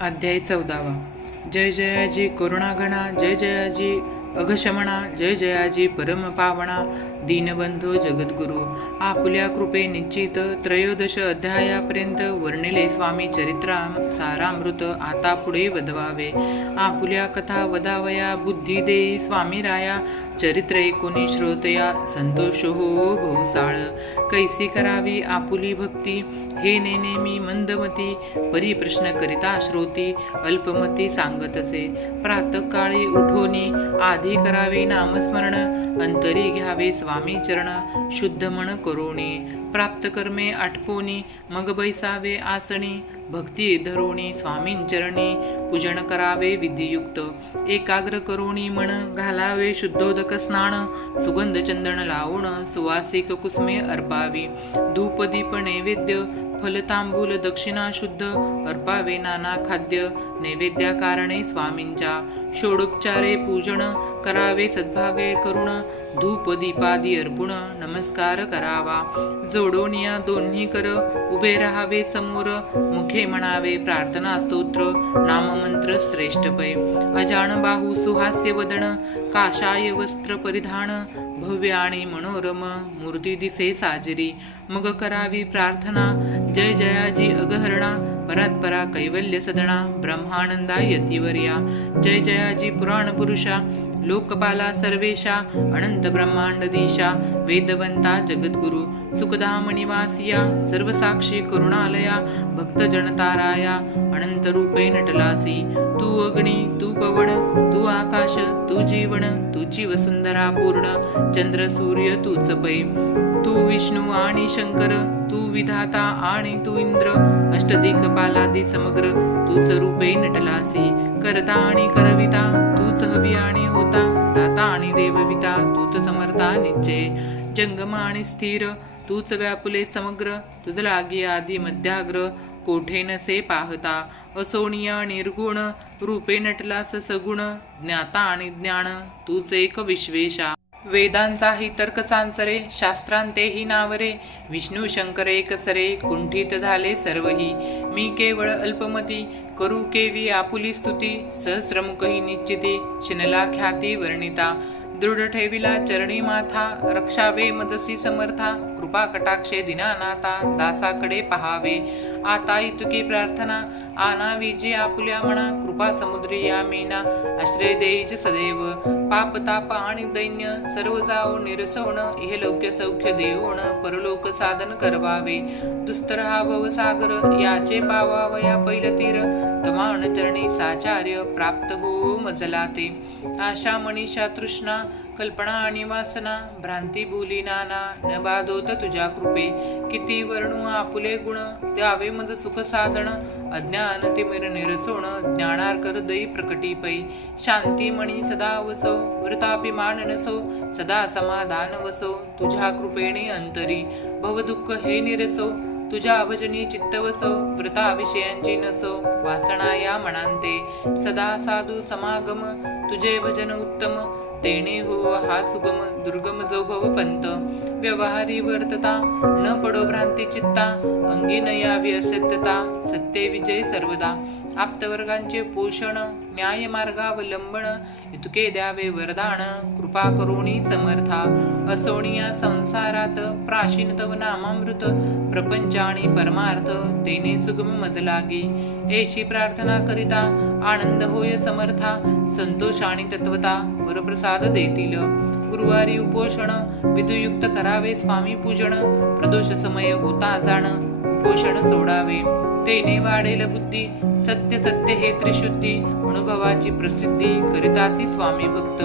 अध्याय 14. जय जयाजी करुणाघना, जय जयाजी अघशमना, जय जयाजी परमपावना, दीनबंधू जगद्गुरु. आपल्या कृपे निश्चित 13 अध्यायापर्यंत वर्णिले स्वामी चरित्रा सारामृत आता पुढे वदवावे. आपुल्या कथा वदावया, बुद्धी देई स्वामी राया. चरित्र ऐकुनी श्रोतया संतोष हो बहुसाळ. कैसी करावी आपुली भक्ती, हे नेनेमी मंदमती. परी प्रश्न करिता श्रोती, अल्पमती सांगतसे. प्रातःकाळी उठोनी आधी करावे नामस्मरण, अंतरी घ्यावे स्वामी चरण, शुद्ध मन करोनी. प्राप्त कर्मे आटपोनी, मग बैसावे आसनी. भक्ती धरोणी स्वामींचरणी, पूजन करावे विधियुक्त. एकाग्र करोणी मन, घालावे शुद्धोदक स्नान. सुगंध चंदन लावून, सुवासिक कुसुमे अर्पावी. धूप दीप नैवेद्य, फलतांबूल दक्षिणा शुद्ध. अर्पावे नाना खाद्य, नैवेद्या कारणे स्वामींच्या. षोडोपचारे पूजन, करावे सद्भागे करुण. धूप दीपादी अर्पुण, नमस्कार करावा. जोडोनिया दोन्ही कर, उभे राहावे समोर. मुखे म्हणावे प्रार्थना स्तोत्र, नाममंत्र श्रेष्ठ पै. अजान बाहू सुहास्य वदन, काशाय वस्त्र परिधान. भव्य आणि मनोरम, मूर्ती दिसे साजरी. मग करावी प्रार्थना, जय जयाजी अगहरणा. परात्परा कैवल्य सदना, ब्रह्मानंदा यतिवर्या. जय जयाजी पुराण पुरुषा, लोकपाला सर्वेशा. अनंत ब्रह्मांडदीशा, वेदवंता जगद्गुरु. सुखधाम निवासिया, सर्वसाक्षी करुणालया. भक्त जनताराया, अनंत रूपे नटलासी. तू अग्नी, तू पवन, तू आकाश, तू जीवन. तुझी वसुंधरा पूर्ण, चंद्र सूर्य तूच पै. तू विष्णू आणि शंकर, तू विधाता आणि तू इंद्र. अष्टदिक्पालादी समग्र, तूच रूपे नटलासी. करता आणि करविता, तूच हवी आणि होता. दाता आणि देवविता, तूच समर्था निश्चय. जंगम आणि स्थिर, तूच व्यापुले समग्र. तुझ लागी आदी मध्याग्र, कोठे नसे पाहता. असोनिया निर्गुण, रूपे नटलास सगुण. ज्ञाता आणि ज्ञान, तूच एक विश्वेशा. वेदांचाही तर्क चांचरे, शास्त्रांतेही नावरे. विष्णू शंकर एकसरे, कुंठित झाले सर्वही. मी केवळ अल्पमती, करू केवी आपुली स्तुती. सहस्रमुखही निश्चिती, शिनला ख्याती वर्णिता. दृढ ठेविला चरणी माथा, रक्षावे मजसी समर्था. कृपा कटाक्षे दिनानाथा, दासाकडे पहावे. आता इतकी प्रार्थना, आनावी जी आपुल्या मना. कृपा समुद्री या मीना, आश्रय देईच सदैव. पाप ताप आणि दैन्य, सर्व जाओ निरसवण. इहलौक्य सौख्य देऊन, परलोक साधन करवावे. दुस्तर हा भवसागर, याचे पावावया पैलतीर. तमान चरणी साचार्य, प्राप्त हो मजला ते. आशा मनीषा तृष्णा, कल्पना आणि वासना. भ्रांती बोली नाना, न बाधोत तुझ्या कृपे. किती वर्णू आपुले गुण, द्यावे मज सुख साधन. अज्ञान तिमिर निरसोण, ज्ञानार्कर दई प्रकटी पै. शांती मणी सदा वसो, व्रताभिमान नसो. सदा समाधान वसो, तुझ्या कृपेने अंतरी. भवदुःख हे निरसो, तुझ्या भजनी चित्त वसो. व्रता विषयांची नसो, वासना या मनांते. सदा साधू समागम, तुझे भजन उत्तम. तेने हो हा सुगम, दुर्गम जो भव पंत. व्यवहारी वर्तता, न पडो भ्रांती चित्ता. अंगी न यावी असत्यता, सत्य विजय सर्वदा. आप्तवर्गांचे पोषण, न्याय मार्गावलंबन. इतके द्यावे वरदान, कृपा करुणी समर्था. असोनिया संसारात, प्राचीन तव नामामृत. प्रपंच आणि परमार्थ, तेने सुगम मज लागी. एशी प्रार्थना करिता, आनंद होय समर्था. संतोष आणि तत्वता, वरप्रसाद देतील. गुरुवारी उपोषण, विधुयुक्त करावे स्वामी पूजन. प्रदोष समय होता जाण, उपोषण सोडावे. तेने वाढेल बुद्धी, सत्य सत्य हे त्रिशुद्धी. अनुभवाची प्रसिद्धी, करिता ती स्वामी भक्त.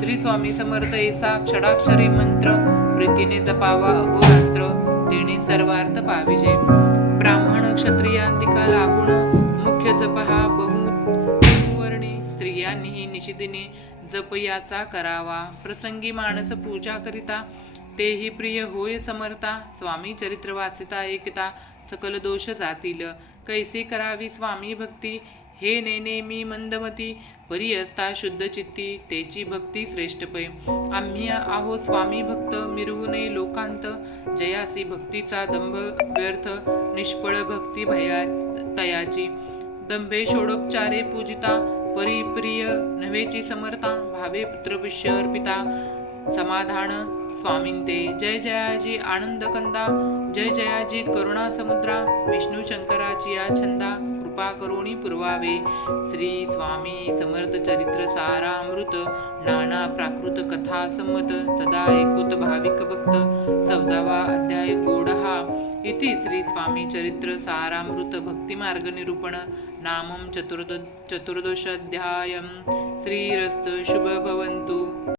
श्री स्वामी समर्थ ऐसा क्षडाक्षरी मंत्र. प्रीतीने जपावा अहोरात्र, तेने सर्वार्थ पाविजे. ब्राह्मण क्षत्रियांतिका लागून, मुख्य जप हा बहुवर्णी. स्त्रियांनीही निशिदिने जप याचा करावा. प्रसंगी माणस पूजा करिता, तेही प्रिय होय समर्था. स्वामी चरित्र वाचिता ऐकता, सकल दोष जातील. कैसे करावी स्वामी भक्ती, हे नेनेमी मंदमती. परी असता शुद्ध चित्ती, तेची भक्ती श्रेष्ठ पै. आम्ही आहो स्वामी भक्त, मिरवू नये लोकांत. जयासी भक्तीचा दंभ व्यर्थ, निष्फळ भक्ती भया तयाची. दंभे षोडोपचारे पूजिता परिप्रिय नव्हेची समर्था भावे पुत्रपुष्य अर्पिता समाधान स्वामींते जय जयाजी आनंद कंदा जय जयाजी करुणा समुद्रा विष्णू शंकराची या छंदा कृपा करुणी पुरवावे श्री स्वामी समर्थ चरित्र सारामृत नाना प्राकृत कथा संमत सदा ऐकुत भाविक भक्त 14वा अध्याय गोडहा इति श्री स्वामी चरित्र सारामृत भक्ती मार्ग निरूपण नामम चतुर्दशोऽध्यायम् श्रीरस्तु शुभ भवन्तु।